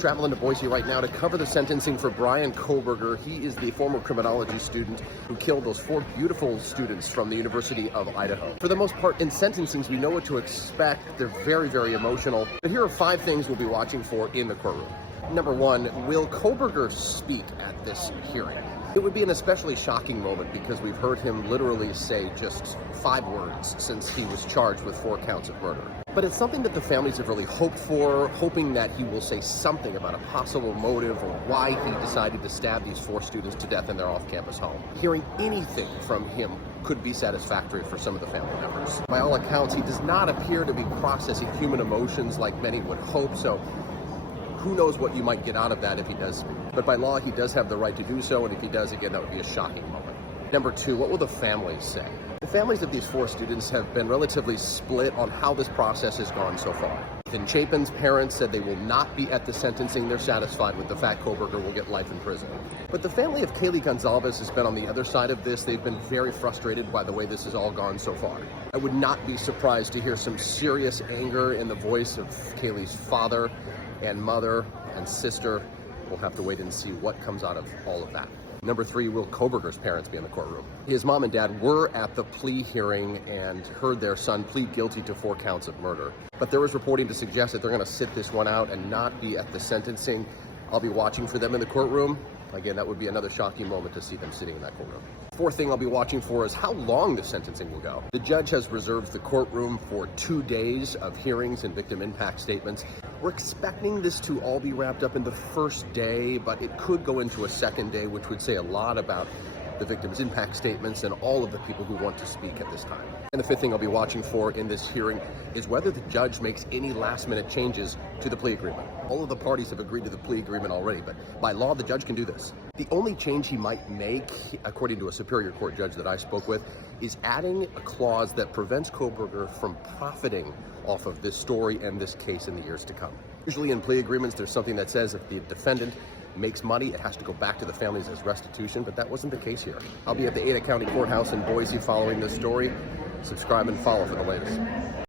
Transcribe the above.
Traveling to Boise right now to cover the sentencing for Bryan Kohberger. He is the former criminology student who killed those 4 beautiful students from the University of Idaho. For the most part, in sentencings, we know what to expect. They're very, very emotional. But here are 5 things we'll be watching for in the courtroom. Number 1, will Kohberger speak at this hearing? It would be an especially shocking moment because we've heard him literally say just 5 words since he was charged with 4 counts of murder. But it's something that the families have really hoped for, hoping that he will say something about a possible motive or why he decided to stab these 4 students to death in their off-campus home. Hearing anything from him could be satisfactory for some of the family members. By all accounts, he does not appear to be processing human emotions like many would hope, so who knows what you might get out of that if he does speak. But by law, he does have the right to do so, and if he does, again, that would be a shocking moment. Number 2, what will the families say? The families of these 4 students have been relatively split on how this process has gone so far. Ethan Chapin's parents said they will not be at the sentencing. They're satisfied with the fact Kohberger will get life in prison. But the family of Kaylee Gonzalez has been on the other side of this. They've been very frustrated by the way this has all gone so far. I would not be surprised to hear some serious anger in the voice of Kaylee's father and mother and sister. We'll have to wait and see what comes out of all of that. Number 3, will Kohberger's parents be in the courtroom? His mom and dad were at the plea hearing and heard their son plead guilty to 4 counts of murder. But there was reporting to suggest that they're going to sit this one out and not be at the sentencing. I'll be watching for them in the courtroom. Again, that would be another shocking moment to see them sitting in that courtroom. 4th thing I'll be watching for is how long the sentencing will go. The judge has reserved the courtroom for 2 days of hearings and victim impact statements. We're expecting this to all be wrapped up in the first day, but it could go into a second day, which would say a lot about the victim's impact statements and all of the people who want to speak at this time. And the 5th thing I'll be watching for in this hearing is whether the judge makes any last-minute changes to the plea agreement. All of the parties have agreed to the plea agreement already, but by law, the judge can do this. The only change he might make, according to a Superior Court judge that I spoke with, is adding a clause that prevents Kohberger from profiting off of this story and this case in the years to come. Usually in plea agreements, there's something that says if the defendant makes money, it has to go back to the families as restitution, but that wasn't the case here. I'll be at the Ada County Courthouse in Boise following this story. Subscribe and follow for the latest.